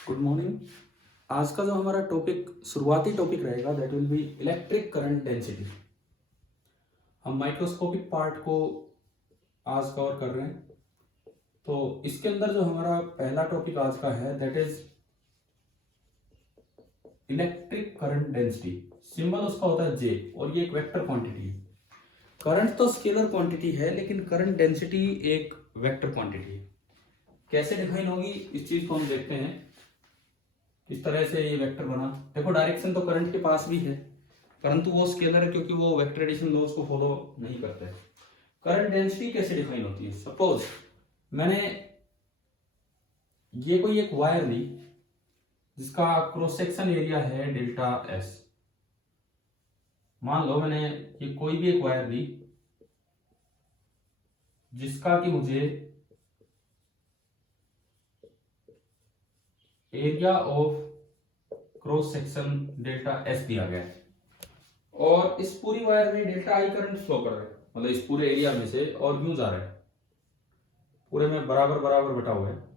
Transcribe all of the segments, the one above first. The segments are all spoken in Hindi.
Good morning. आज का जो हमारा टॉपिक शुरुआती टॉपिक रहेगा that will B electric current density. हम माइक्रोस्कोपिक पार्ट को आज कवर कर रहे हैं। तो इसके अंदर जो हमारा पहला टॉपिक आज का है that is electric current density. Symbol उसका होता है जे और ये एक वेक्टर क्वांटिटी है। करंट तो स्केलर क्वांटिटी है लेकिन करंट डेंसिटी एक वेक्टर क्वांटिटी है। कैसे डिफाइन होगी इस चीज को हम देखते हैं। इस तरह से ये वेक्टर बना। देखो डायरेक्शन तो करंट के पास भी है परंतु वो स्केलर है क्योंकि वो वेक्टर एडिशन लॉज को फॉलो नहीं करता है। करंट डेंसिटी कैसे डिफाइन होती है? सपोज मैंने ये कोई एक वायर ली जिसका क्रॉस सेक्शन एरिया है डेल्टा एस। मान लो मैंने ये कोई भी एक वायर ली जिसका कि मुझे area of cross section delta S दिया गया है और इस पूरी वायर में डेल्टा आई करंट फ्लो कर रहा है, मतलब इस पूरे एरिया में से और यूं जा रहा है, पूरे में बराबर बराबर बटा हुआ है।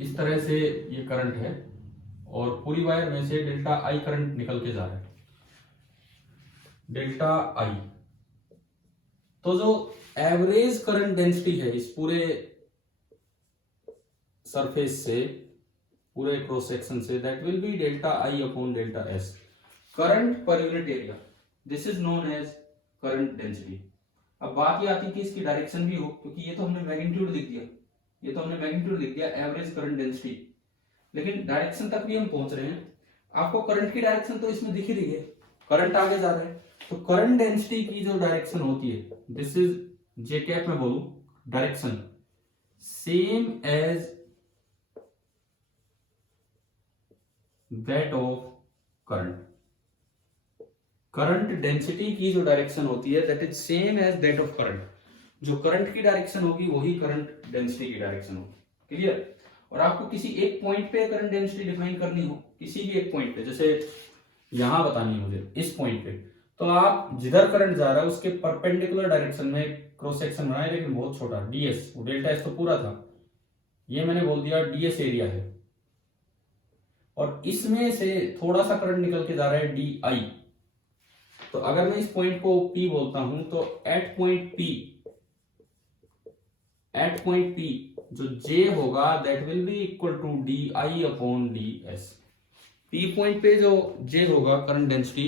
इस तरह से ये करंट है और पूरी वायर में से डेल्टा आई करंट निकल के जा रहा है, डेल्टा आई। तो जो एवरेज करंट डेंसिटी है इस पूरे सरफेस से, पूरे क्रॉस सेक्शन से, that will be delta I upon delta S. Current per unit area, this is known as current density. अब बात ये आती है कि इसकी डायरेक्शन भी हो, क्योंकि ये तो हमने मैग्नीट्यूड लिख दिया, एवरेज करंट डेंसिटी, लेकिन डायरेक्शन तक भी हम पहुंच रहे हैं। आपको करंट की डायरेक्शन तो इसमें दिख ही रही है, करंट आगे जा रहा है। तो करंट डेंसिटी की जो डायरेक्शन होती है, दिस इज जे कैप में बोलूं, direction same as that of current. Current density की जो डायरेक्शन होती है that is same as that of current. जो करंट की डायरेक्शन होगी वही करंट डेंसिटी की डायरेक्शन होगी। क्लियर? और आपको किसी एक पॉइंट पे करंट डेंसिटी डिफाइन करनी हो, किसी भी एक पॉइंट पे, जैसे यहां बतानी है मुझे इस पॉइंट पे, तो आप जिधर करंट जा रहा है उसके परपेंडिकुलर डायरेक्शन में क्रॉस सेक्शन बनाए, लेकिन बहुत छोटा डीएस, वो डेल्टा एस तो पूरा था, ये मैंने बोल दिया डीएस एरिया है और इसमें से थोड़ा सा करंट निकल के जा रहा है डी आई। तो अगर मैं इस पॉइंट को P बोलता हूं तो एट पॉइंट P जो J होगा that will be equal to d I upon d S. P point पे जो J होगा current density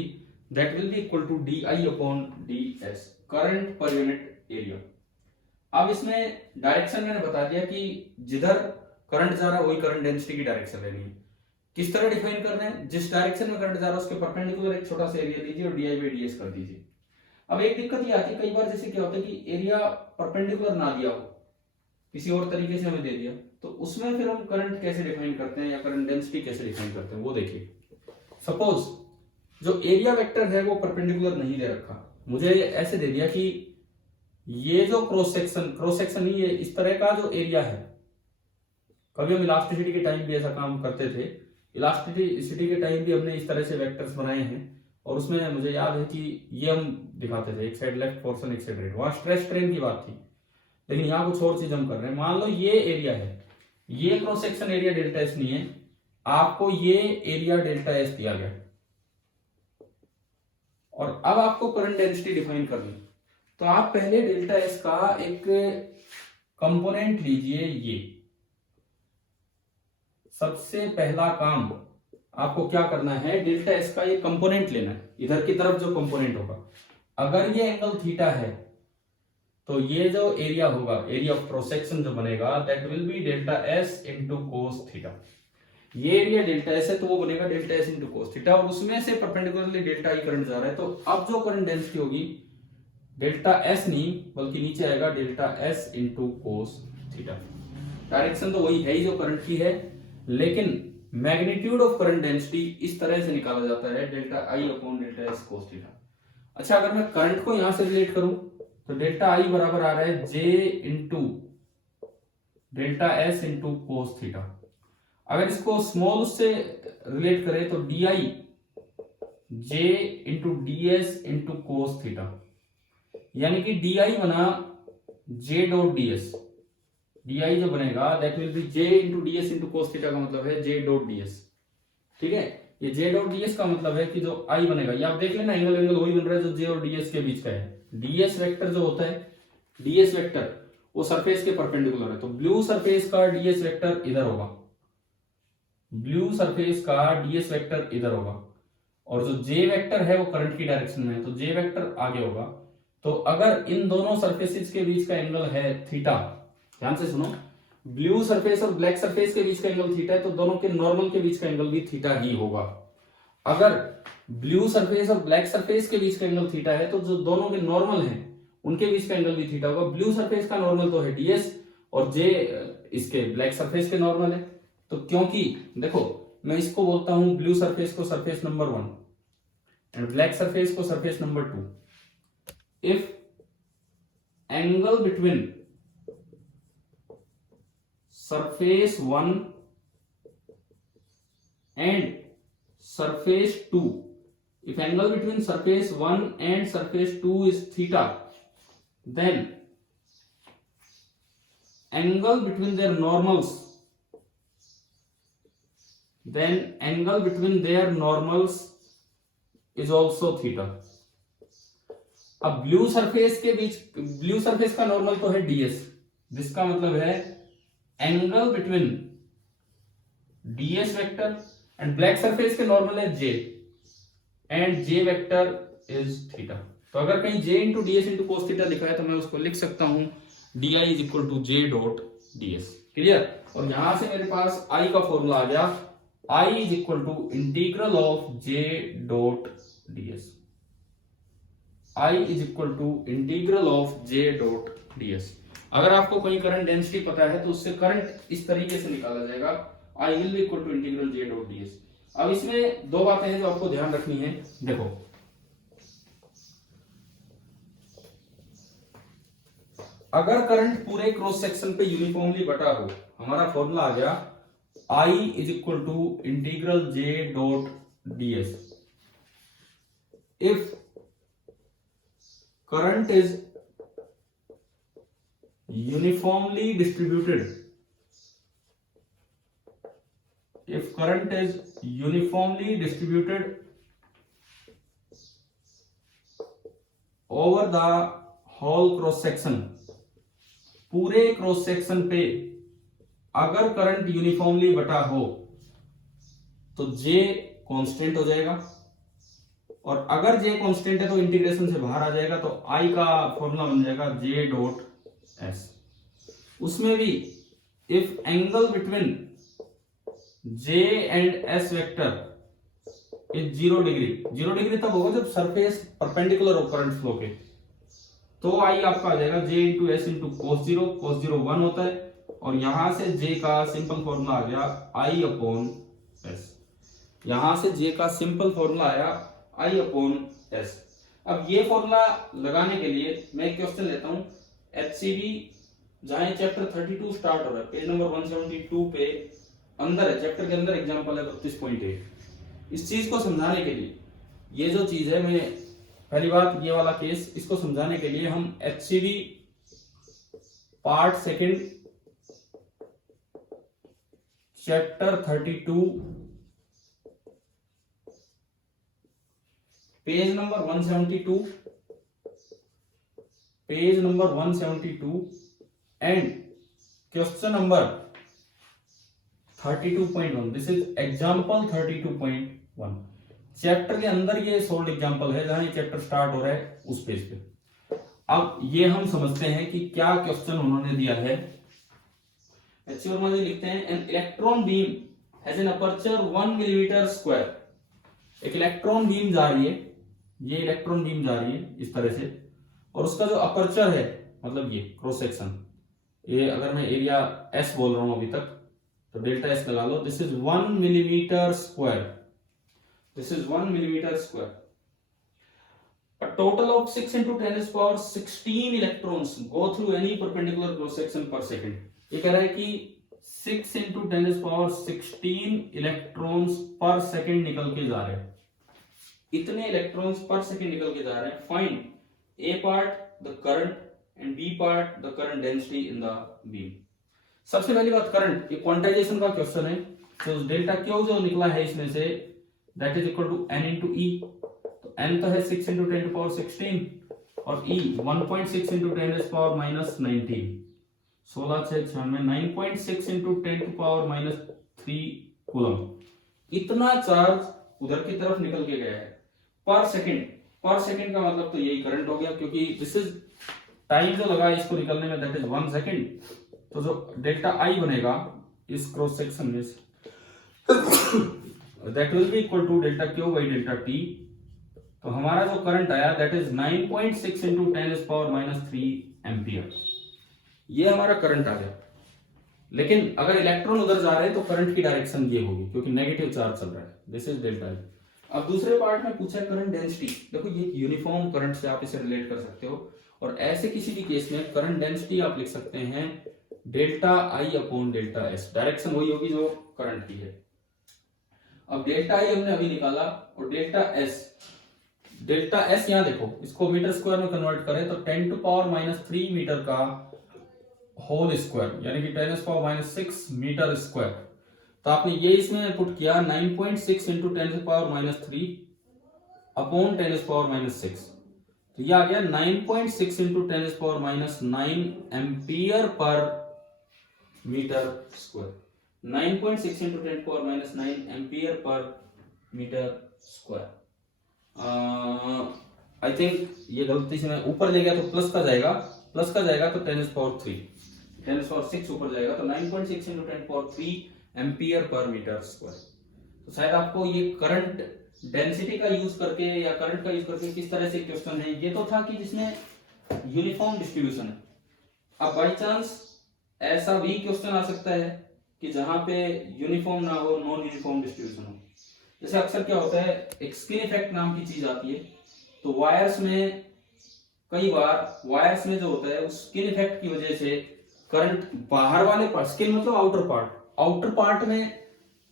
that will be equal to d I upon d S, current per unit area. अब इसमें डायरेक्शन मैंने बता दिया कि जिधर करंट जा रहा है वही करंट डेंसिटी की डायरेक्शन लेनी है। किस तरह डिफाइन करना है? जिस डायरेक्शन में करंट जा रहा है उसके परपेंडिकुलर एक छोटा सा एरिया लीजिए और डी बाई डी एस कर दीजिए। अब एक दिक्कत ये आती है कई बार, जैसे क्या होता है कि एरिया परपेंडिकुलर ना दिया हो, किसी और तरीके से हमें दे दिया, तो उसमें फिर हम करंट कैसे डिफाइन करते हैं या करंट डेंसिटी कैसे डिफाइन करते हैं वो देखिए। सपोज जो एरिया वेक्टर है वो परपेंडिकुलर नहीं दे रखा, मुझे ऐसे दे दिया कि ये जो क्रॉस सेक्शन ही है, इस तरह का जो एरिया है। कभी हम इलास्टिसिटी के टाइम भी ऐसा काम करते थे, इलास्टिसिटी के टाइम भी हमने इस तरह से वेक्टर्स बनाए हैं और उसमें मुझे याद है कि ये हम दिखाते थे, एक साइड लेफ्ट पोर्शन एक साइड राइट, वहां स्ट्रेस स्ट्रेन की बात थी, लेकिन यहाँ कुछ और चीज हम कर रहे हैं। मान लो ये एरिया है, ये cross section area delta S नहीं है, आपको ये एरिया डेल्टा एस दिया गया और अब आपको करंट डेंसिटी डिफाइन करनी। तो आप पहले डेल्टा एस का एक कंपोनेंट लीजिए। ये सबसे पहला काम आपको क्या करना है, डेल्टा एस का ये कंपोनेंट लेना है, इधर की तरफ जो कंपोनेंट होगा। अगर ये एंगल थीटा है तो ये जो एरिया होगा, एरिया ऑफ क्रॉस सेक्शन जो बनेगा that will be delta S into cos theta. ये एरिया डेल्टा एस है तो वो बनेगा delta S into cos theta और उसमें से परपेंडिकुलरली डेल्टा आई करंट जा रहा है। तो अब जो करंट डेंसिटी होगी डेल्टा एस नहीं बल्कि नीचे आएगा delta S into cos theta. Direction तो वही है ही जो करंट की है, लेकिन मैग्नीट्यूड ऑफ करंट डेंसिटी इस तरह से निकाला जाता है, delta I upon delta S cos theta. अच्छा, अगर मैं करंट को यहां से रिलेट करूं तो डेल्टा आई बराबर आ रहा है J into delta S into cos theta. अगर इसको स्मॉल उससे रिलेट करें तो D I J into D S into cos theta, यानी कि डी आई बना J dot D S D जो बनेगा that will be J into D S into cos theta, का मतलब है जे डॉट डी एस। ठीक है, ये जे डॉट डी एस का मतलब है कि जो आई बनेगा, ये आप देख लेना एंगल एंगल वही बन रहा है जो जे और डी एस के बीच का है। डी एस वेक्टर जो होता है, डी एस वेक्टर वो सरफेस के परपेंडिकुलर है, तो ब्लू सरफेस का डी एस वेक्टर इधर होगा, ब्लू सरफेस का डी एस वेक्टर इधर होगा, और जो जे वेक्टर है वो करंट की डायरेक्शन में है, तो जे वेक्टर आगे होगा। तो अगर इन दोनों सरफेसेस के बीच का एंगल है थीटा, ध्यान से सुनो, ब्लू सरफेस और ब्लैक सरफेस के बीच का एंगल थीटा है, तो दोनों के नॉर्मल के बीच का एंगल भी थीटा ही होगा। अगर ब्लू सरफेस और ब्लैक सरफेस के बीच का एंगल थीटा है, तो जो दोनों के नॉर्मल हैं उनके बीच का एंगल भी थीटा होगा। ब्लू सरफेस का नॉर्मल तो है डीएस, और जे इसके ब्लैक सरफेस के नॉर्मल है। तो क्योंकि देखो मैं इसको बोलता हूं ब्लू सरफेस को surface number 1 and black surface को surface number 2। If angle between surface 1 and surface 2, if angle between surface 1 and surface 2 is theta, then angle between their normals, is also theta। अब ब्लू सरफेस के बीच, ब्लू सरफेस का नॉर्मल तो है डीएस, जिसका मतलब है angle between D S vector and black surface के नॉर्मल है J, and J vector is theta. तो अगर कहीं J into D S into cos theta लिखा है तो मैं उसको लिख सकता हूं D I is equal to J dot D S. Clear? और यहां से मेरे पास आई का फॉर्मूला आ गया, I is equal to integral of J dot D S. I is equal to integral of J dot D S. अगर आपको कोई करंट डेंसिटी पता है तो उससे करंट इस तरीके से निकाला जाएगा, I will be equal to integral J dot d S. अब इसमें दो बातें हैं जो आपको ध्यान रखनी है। देखो, अगर करंट पूरे क्रॉस सेक्शन पे यूनिफॉर्मली बटा हो, हमारा फॉर्मूला आ गया I is equal to integral J dot D S. If current is uniformly distributed, if current is uniformly distributed over the whole cross section, पूरे क्रॉस सेक्शन पे अगर करंट यूनिफॉर्मली बटा हो तो J कांस्टेंट हो जाएगा, और अगर J कांस्टेंट है तो इंटीग्रेशन से बाहर आ जाएगा, तो I का फॉर्मूला बन जाएगा J डॉट एस। उसमें भी if angle between J and S vector is 0 degree, 0 degree तब होगा जब सरफेस परपेंडिकुलर हो करंट फ्लो के, तो आई आपका आ जाएगा J into S into cos zero. Cos zero 1 होता है, और यहां से जे का सिंपल फॉर्मूला आ गया आई अपॉन एस। यहां से जे का सिंपल फॉर्मूला आया आई अपॉन एस। अब ये फॉर्मूला लगाने के लिए मैं एक क्वेश्चन लेता हूं, एचसीबी जहां चैप्टर 32 स्टार्ट हो रहा है, पेज नंबर 172 पे अंदर है, चैप्टर के अंदर एग्जांपल है 32.8। इस चीज को समझाने के लिए, ये जो चीज है, मैं पहली बात ये वाला केस, इसको समझाने के लिए हम HCB part second chapter 32 page number 172, page number 172 and question number 32.1, this is example 32.1। Chapter के अंदर ये सोल्ड एग्जांपल है, जहां ये चैप्टर स्टार्ट हो रहा है उस पेज पे। अब ये हम समझते हैं कि क्या क्वेश्चन उन्होंने दिया है। एच वर्मा जी लिखते हैं an electron beam has an aperture 1 millimetre square. एक इलेक्ट्रॉन बीम जा रही है, ये इलेक्ट्रॉन बीम जा रही है इस तरह से, और उसका जो अपर्चर है, मतलब ये क्रॉस सेक्शन, ये अगर मैं एरिया एस बोल रहा हूं अभी तक, तो डेल्टा एस लगा लो, this is 1 millimetre square, this is 1 millimetre square. A total of 6 into 10 is power 16 electrons go through any perpendicular cross section per second। ये कह रहा है कि 6 into 10 is power 16 इलेक्ट्रॉन्स पर सेकंड निकल के जा रहे हैं, इतने इलेक्ट्रॉन्स पर सेकंड निकल के जा रहे हैं। Find a part the current and b part the current density in the beam. सबसे पहली बात करंट, ये क्वांटाइजेशन का क्वेश्चन है, तो डेल्टा क्यू जो निकला है इसमें से that is equal to N into E. तो एन तो है 6 इंटू 10 टू पावर 16 और ई 1.6 इंटू 10 पावर माइनस 19, 16 से 9.6 into 10 to power minus 3 coulomb. इतना चार्ज उधर की तरफ निकल के गया है पर सेकंड। पर सेकंड का मतलब तो यही करंट हो गया, क्योंकि दिस इज टाइम जो लगा इसको निकलने में दैट इज 1 सेकंड। तो जो डेल्टा आई बनेगा इस क्रॉस सेक्शन में से that will be equal to delta q by delta t. तो हमारा जो करंट आया that is 9.6 into 10 power minus 3 ampere. ये हमारा करंट आ गया। लेकिन अगर इलेक्ट्रॉन उधर जा रहे हैं तो करंट की डायरेक्शन ये होगी, क्योंकि नेगेटिव चार्ज चल रहा है। दिस इज डेल्टा आई। अब दूसरे पार्ट में पूछा करंट डेंसिटी। देखो ये यूनिफॉर्म करंट से आप इसे रिलेट कर सकते हो, और ऐसे किसी भी केस में करंट डेंसिटी आप लिख सकते हैं delta I upon delta S. Direction वही होगी जो करंट की है। अब डेल्टा आई हमने अभी निकाला, और डेल्टा एस यहां देखो, इसको मीटर स्क्वायर में कन्वर्ट करें तो 10 टू पावर माइनस 3 मीटर का होल स्क्वायर, यानी कि 10 पावर माइनस 6 मीटर स्क्वायर। तो आपने ये इसमें पुट किया 9.6 into 10 power minus 3 upon 10 power minus 6। तो ये आ गया 9.6 into 10 power minus 9 ampere per metre square. 9.6 into 10 power minus 9 ampere per metre square. I think ये गलती से मैं ऊपर ले गया तो प्लस का जाएगा तो 10 पावर 3, 10 पावर 6 ऊपर जाएगा तो 9.6 into 10 power 3 ampere per metre square. तो शायद आपको ये करंट डेंसिटी का यूज करके या करंट का यूज करके किस तरह से क्वेश्चन है। ये तो था कि जिसमें यूनिफॉर्म डिस्ट्रीब्यूशन है। अब बाई चांस ऐसा भी क्वेश्चन आ सकता है कि जहां पे यूनिफॉर्म ना हो, नॉन यूनिफॉर्म डिस्ट्रीब्यूशन हो। जैसे अक्सर क्या होता है, एक स्किन इफेक्ट नाम की चीज आती है। तो वायर्स में कई बार वायर्स में जो होता है उस स्किन इफेक्ट की वजह से करंट बाहर वाले पार्ट, स्किन मतलब आउटर पार्ट में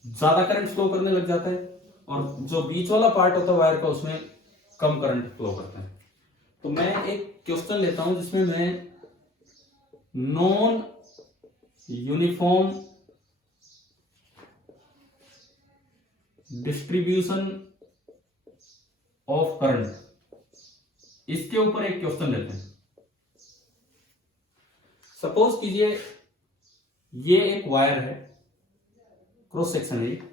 ज्यादा करंट फ्लो करने लग जाता है, और जो बीच वाला पार्ट होता है वायर का उसमें कम करंट फ्लो करता है। तो मैं एक क्वेश्चन लेता हूं जिसमें मैं non uniform distribution of current, इसके ऊपर एक क्वेश्चन लेते हैं। सपोज कीजिए ये एक वायर है, क्रॉस सेक्शन है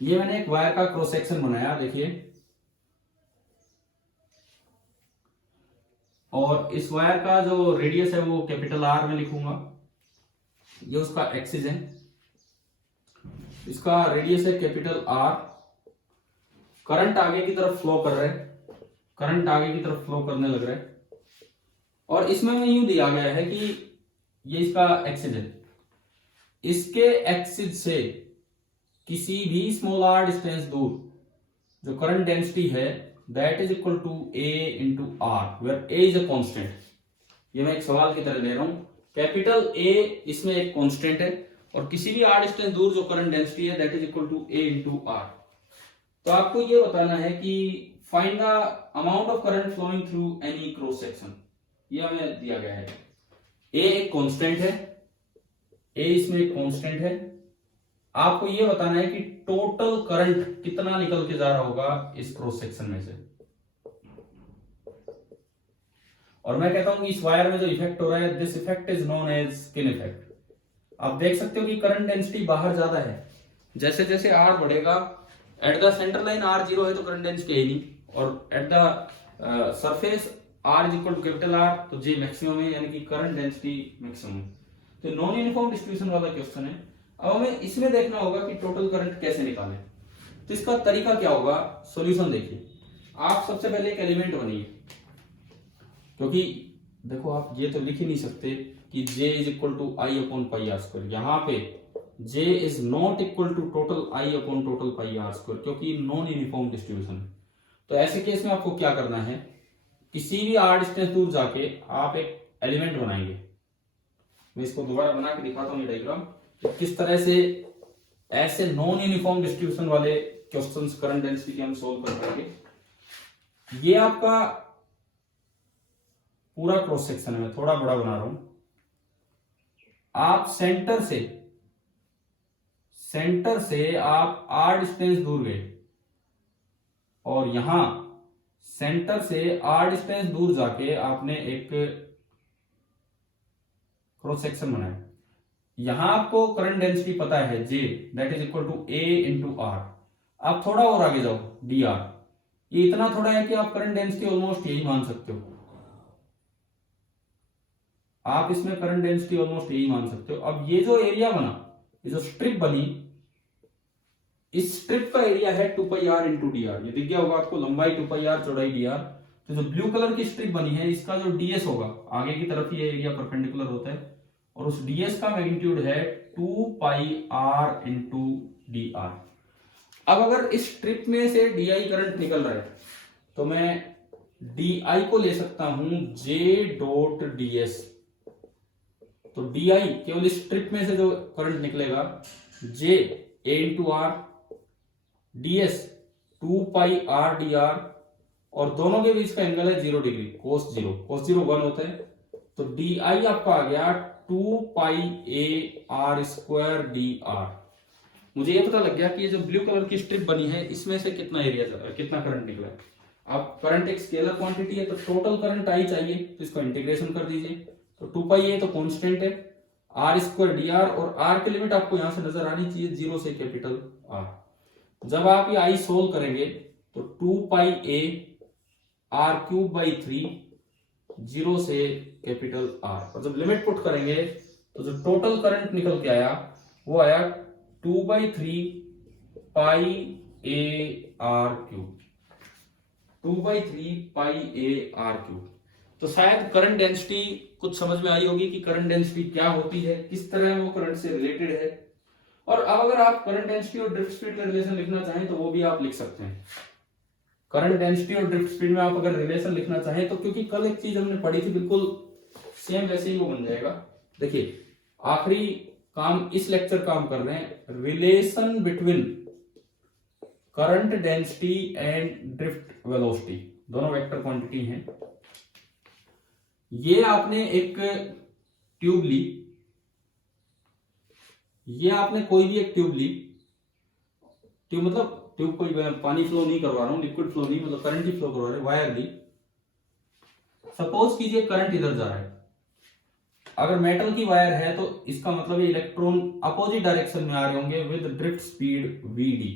ये मैंने एक वायर का क्रॉस सेक्शन बनाया, देखिए। और इस वायर का जो रेडियस है वो कैपिटल आर में लिखूंगा। ये उसका एक्सिस है, इसका रेडियस है कैपिटल आर। करंट आगे की तरफ फ्लो कर रहा है, करंट आगे की तरफ फ्लो करने लग रहा है। और इसमें यूं दिया गया है कि ये इसका एक्सिस है, इसके एक्सिस से किसी भी स्मॉल आर डिस्टेंस दूर जो करंट डेंसिटी है that is equal to a into r, where a is a constant. ये मैं एक सवाल की तरह ले रहा हूं। कैपिटल ए इसमें एक कांस्टेंट है, और किसी भी आर डिस्टेंस दूर जो करंट डेंसिटी है that is equal to a into r. तो आपको ये बताना है कि find the amount of current flowing through any cross section. ये हमें दिया गया है। ए एक कांस्टेंट है, ए इसमें एक कांस्टेंट है। आपको ये बताना है कि टोटल करंट कितना निकल के जा रहा होगा इस क्रॉस सेक्शन में से। और मैं कहता हूं कि इस वायर में जो इफेक्ट हो रहा है this effect is known as skin effect. आप देख सकते हो कि करंट डेंसिटी बाहर ज्यादा है। जैसे जैसे आर बढ़ेगा, at the centre line r zero है तो करंट डेंसिटी है नहीं, और at the surface r is equal to capital R तो जे मैक्सिमम है, यानी कि करंट डेंसिटी मैक्सिमम है। तो नॉन यूनिफॉर्म डिस्ट्रीब्यूशन वाला क्वेश्चन है। अब हमें इसमें देखना होगा कि टोटल करंट कैसे निकालें। तो इसका तरीका क्या होगा, सॉल्यूशन देखिए। आप सबसे पहले एक एलिमेंट बनाइए, क्योंकि देखो आप ये तो लिख ही नहीं सकते कि J is equal to I upon pi r square. यहाँ पे J is not equal to total I upon total pi r square, क्योंकि नॉन यूनिफॉर्म डिस्ट्रीब्यूशन है। तो ऐसे केस में आपको क्या करना है, किसी भी आर डिस्टेंस दूर जाके आप एक एलिमेंट बनाएंगे। मैं इसको दोबारा बना के दिखाता हूँ ये डायग्राम, किस तरह से ऐसे नॉन यूनिफॉर्म डिस्ट्रीब्यूशन वाले क्वेश्चंस करंट डेंसिटी के हम सोल्व कर पाएंगे। ये आपका पूरा क्रॉस सेक्शन है, मैं थोड़ा बड़ा बना रहा हूं। आप सेंटर से आप r डिस्टेंस दूर गए और यहां सेंटर से r डिस्टेंस दूर जाके आपने एक क्रॉस सेक्शन बनाया। यहां आपको करंट डेंसिटी पता है J, that is equal to A into r. आप थोड़ा और आगे जाओ dr, ये इतना थोड़ा है कि आप करंट डेंसिटी ऑलमोस्ट यही मान सकते हो। आप इसमें करंट डेंसिटी ऑलमोस्ट यही मान सकते हो। अब ये जो एरिया बना, ये जो स्ट्रिप बनी, इस स्ट्रिप का एरिया है 2 pi r into D R. ये दिख गया होगा आपको, लंबाई 2 पाई r, चौड़ाई dr। तो जो ब्लू कलर की स्ट्रिप बनी है, इसका जो ds होगा, आगे की तरफ ये एरिया परपेंडिकुलर होता है, और उस ds का मैग्नीट्यूड है 2 pi r into D R. अब अगर इस स्ट्रिप में से di करंट निकल रहा है तो मैं di को ले सकता हूं J डॉट ds। तो di केवल इस स्ट्रिप में से जो करंट निकलेगा J A into r, ds 2 pi r dr, और दोनों के बीच का एंगल है 0 डिग्री, cos 0 1 होता है। तो di आपका आ गया 2 पाई a r स्क्वायर dr। मुझे ये पता लग गया कि ये जो ब्लू कलर की स्ट्रिप बनी है, इसमें से कितना करंट निकला है। अब करंट एक स्केलर क्वांटिटी है, तो टोटल करंट आई चाहिए, तो इसको इंटीग्रेशन कर दीजिए। तो 2 पाई a तो कांस्टेंट है, r स्क्वायर dr, और r की लिमिट आपको यहां से नजर आनी चाहिए 0 से कैपिटल R। जब आप ये i सोल्व करेंगे तो 2 पाई a r क्यूब बाई 3, 0 से कैपिटल R, और जब लिमिट पुट करेंगे तो जो टोटल करंट निकल के आया वो आया 2 by 3 pi a r cube, 2 by 3 pi a r cube. तो शायद करंट डेंसिटी कुछ समझ में आई होगी कि करंट डेंसिटी क्या होती है, किस तरह वो करंट से रिलेटेड है। और अब अगर आप करंट डेंसिटी और ड्रिफ्ट स्पीड का रिलेशन लिखना चाहें तो वो भी आप लिख सकते हैं। करंट डेंसिटी और ड्रिफ्ट स्पीड में आप अगर रिलेशन लिखना चाहें तो, क्योंकि कल एक चीज हमने पढ़ी थी, बिल्कुल सेम वैसे ही वो बन जाएगा। देखिए, आखिरी काम इस लेक्चर का हम कर रहे हैं, relation between current density and drift velocity, दोनों वेक्टर क्वांटिटी हैं। ये आपने एक ट्यूब ली, ये आपने कोई भी एक ट्यूब ली, ट्यूब मतलब ट्यूब कोई पानी फ्लो नहीं करवा रहा हूं, लिक्विड फ्लो नहीं, मतलब करंट ही फ्लो करवा रहे, वायर ली। सपोज कीजिए करंट इधर जा रहा है, अगर मेटल की वायर है तो इसका मतलब है इलेक्ट्रॉन अपोजिट डायरेक्शन में आ रहे होंगे विद ड्रिफ्ट स्पीड vd।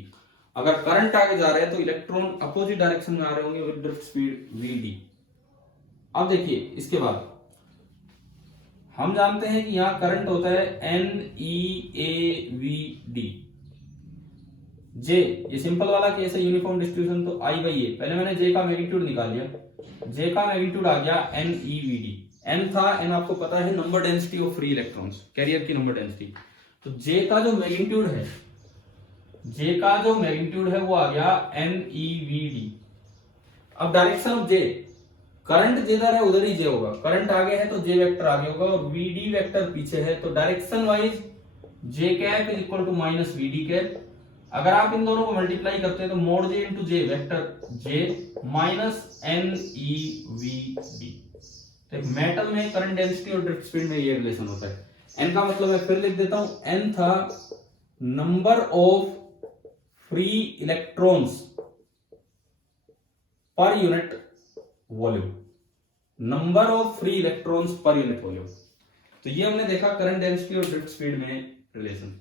अगर करंट आगे जा रहा है तो इलेक्ट्रॉन अपोजिट डायरेक्शन में आ रहे होंगे विद ड्रिफ्ट स्पीड vd। अब देखिए, इसके बाद हम जानते हैं कि यहां करंट होता है NEAVD। J, ये सिंपल वाला केस है, यूनिफॉर्म डिस्ट्रीब्यूशन, तो I बाई A। पहले मैंने J का मैग्नीट्यूड निकाल लिया, J का मैग्नीट्यूड आ गया NEVD। N था, N आपको पता है number density of free electrons, carrier की नंबर डेंसिटी। तो J का जो मैग्नीट्यूड है, J का जो मैग्नीट्यूड है वो आ गया NEVD। अब डायरेक्शन ऑफ J, करंट जिधर है उधर ही J होगा, करंट आगे है तो J वेक्टर आगे होगा और VD वेक्टर पीछे है, तो direction wise J cap is equal to minus VD cap. अगर आप इन दोनों को मल्टीप्लाई करते हैं तो mod J into J vector J minus NEVD। तो मेटल में करंट डेंसिटी और ड्रिफ्ट स्पीड में ये रिलेशन होता है। N का मतलब मैं फिर लिख देता हूं, N था number of free electrons per unit volume, number of free electrons per unit volume. तो ये हमने देखा करंट डेंसिटी और ड्रिफ्ट स्पीड में रिलेशन।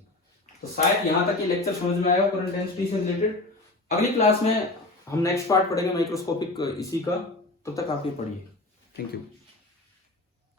तो शायद यहां तक ये लेक्चर समझ में आया हो करंट डेंसिटी से रिलेटेड। अगली क्लास में हम नेक्स्ट पार्ट पढ़ेंगे माइक्रोस्कोपिक इसी का, तब तक आप ये पढ़िए। Thank you.